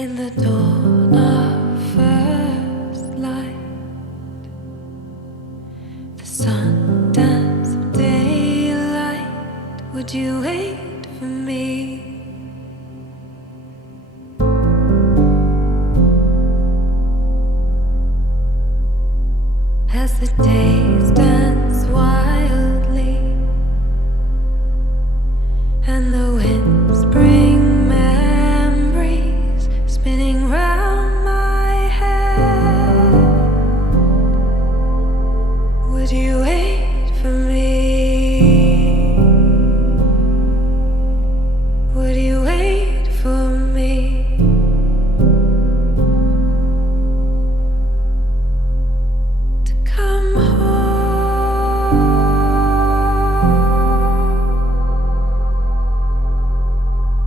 In the dawn of first light, the sun dance of daylight, would you wait for me? As the days dance wildly and the winds bring memories spinning round my head, would you wait for me? Would you wait for me? To come home.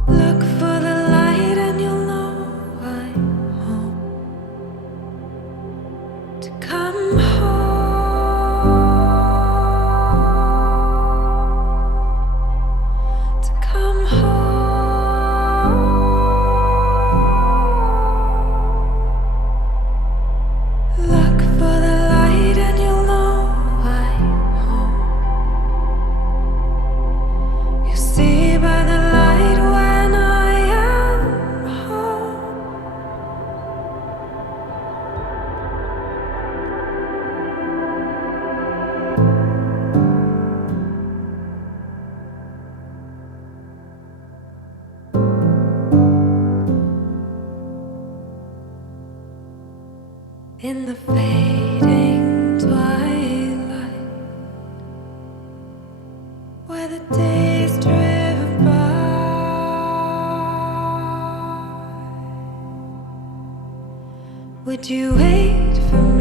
Look for the light and you'll know I'm home. To come home. To come home. Look for the light and you'll know I'm home. You see by the light when I am home. In the fading twilight, where the days drift by, would you wait for me?